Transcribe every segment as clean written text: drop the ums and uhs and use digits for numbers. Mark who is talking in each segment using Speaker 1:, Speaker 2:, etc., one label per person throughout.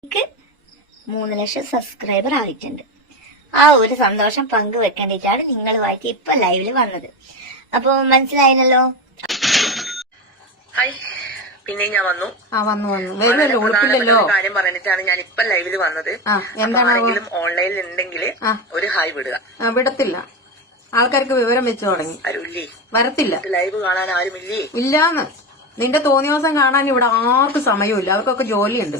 Speaker 1: 3 ലക്ഷം subscriber ആയിട്ടുണ്ട്. ആ ഒരു സന്തോഷം പങ്കുവെക്കേണ്ടിട്ടാണ് നിങ്ങളുമായിട്ട് ഇപ്പൊ ലൈവില് വന്നത്. അപ്പൊ മനസ്സിലായില്ലല്ലോ.
Speaker 2: ഹായ്, പിന്നെ ഞാൻ വന്നു കാര്യം പറഞ്ഞിട്ടാണ് ഞാൻ ഇപ്പൊ ലൈവില് വന്നത്. ആരെങ്കിലും ഓൺലൈനിൽ ഉണ്ടെങ്കിൽ ഒരു ഹായ് വിടുക.
Speaker 3: വിടത്തില്ല, ആൾക്കാർക്ക് വിവരം വെച്ചു തുടങ്ങി.
Speaker 2: ആരുമില്ലേ?
Speaker 3: വരത്തില്ല.
Speaker 2: ലൈവ് കാണാൻ ആരുമില്ലേ?
Speaker 3: ഇല്ലാന്ന്. നിന്റെ തോന്നിയോസം കാണാൻ ഇവിടെ ആർക്കും സമയമില്ല, അവർക്കൊക്കെ ജോലിയുണ്ട്.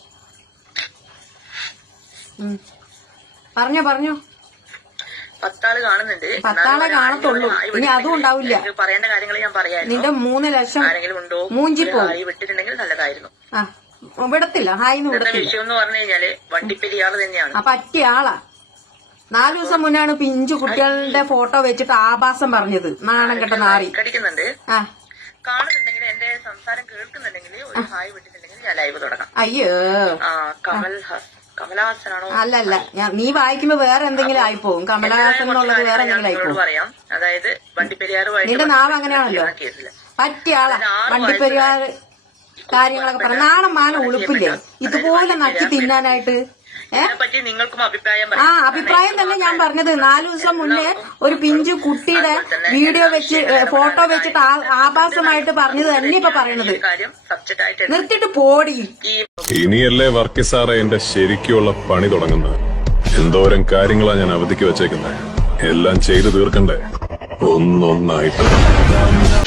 Speaker 3: പറഞ്ഞോ
Speaker 2: 10 ആള് കാണുന്നുണ്ട്.
Speaker 3: 10 ആളെ കാണത്തുള്ളൂ, ഇനി അതും ഉണ്ടാവില്ല.
Speaker 2: പറയേണ്ട കാര്യങ്ങൾ ഞാൻ പറയാം.
Speaker 3: നിന്റെ 3 ലക്ഷം
Speaker 2: ആരെങ്കിലും ഉണ്ടോ? ഹായ് വിട്ടിട്ടുണ്ടെങ്കിൽ നല്ലതായിരുന്നു.
Speaker 3: വിടത്തില്ല, ഹായിന്ന് വിടത്തില്ല.
Speaker 2: വിഷയം എന്ന് പറഞ്ഞു കഴിഞ്ഞാല് വണ്ടിപ്പെരിയാറ് തന്നെയാണ്.
Speaker 3: പറ്റിയ ആളാ. 4 ദിവസം മുന്നാണ് പിഞ്ചു കുട്ടികളുടെ ഫോട്ടോ വെച്ചിട്ട് ആഭാസം പറഞ്ഞത്. നാണം കെട്ട നാറി
Speaker 2: കടിക്കുന്നുണ്ട്. കാണുന്നുണ്ടെങ്കിൽ എന്റെ സംസാരം കേൾക്കുന്നുണ്ടെങ്കിൽ ഒരു ഹായ് വിട്ടിട്ടുണ്ടെങ്കിൽ ഞാൻ ലൈവ് തുടങ്ങാം.
Speaker 3: അയ്യോ,
Speaker 2: കമലഹാസനാണോ?
Speaker 3: അല്ലല്ല, നീ വായിക്കുമ്പോ വേറെ എന്തെങ്കിലും ആയിപ്പോവും. കമലഹാസൻ എന്നുള്ളത് വേറെ എന്തെങ്കിലും ആയിപ്പോവും.
Speaker 2: പറയാം. അതായത് വണ്ടിപ്പെരിയാറുമായിട്ട്
Speaker 3: നിന്റെ നാവ് അങ്ങനെയാണല്ലോ. പറ്റിയ ആളാ. വണ്ടിപ്പെരിയാർ കാര്യങ്ങളൊക്കെ പറഞ്ഞ നാണം മാനം ഉളുപ്പില്ലേ ഇതുപോലെ നക്കി തിന്നാനായിട്ട്.
Speaker 2: പറ്റി നിങ്ങൾക്കും അഭിപ്രായം
Speaker 3: അഭിപ്രായം തന്നെ ഞാൻ പറഞ്ഞത്. 4 ദിവസം മുന്നേ ഒരു പിഞ്ചു കുട്ടിയുടെ വീഡിയോ വെച്ച് ഫോട്ടോ വെച്ചിട്ട് ആഭാസമായിട്ട് പറഞ്ഞത് തന്നെ ഇപ്പൊ പറയണത്. നിർത്തിട്ട് പോടി.
Speaker 4: ഇനിയല്ലേ വർക്കി സാറേ എന്റെ ശരിക്കുള്ള പണി തുടങ്ങുന്നത്. എന്തോരം കാര്യങ്ങളാ ഞാൻ അവധിക്ക് വെച്ചേക്കുന്നത്. എല്ലാം ചെയ്തു തീർക്കണ്ടേ ഒന്നൊന്നായിട്ട്.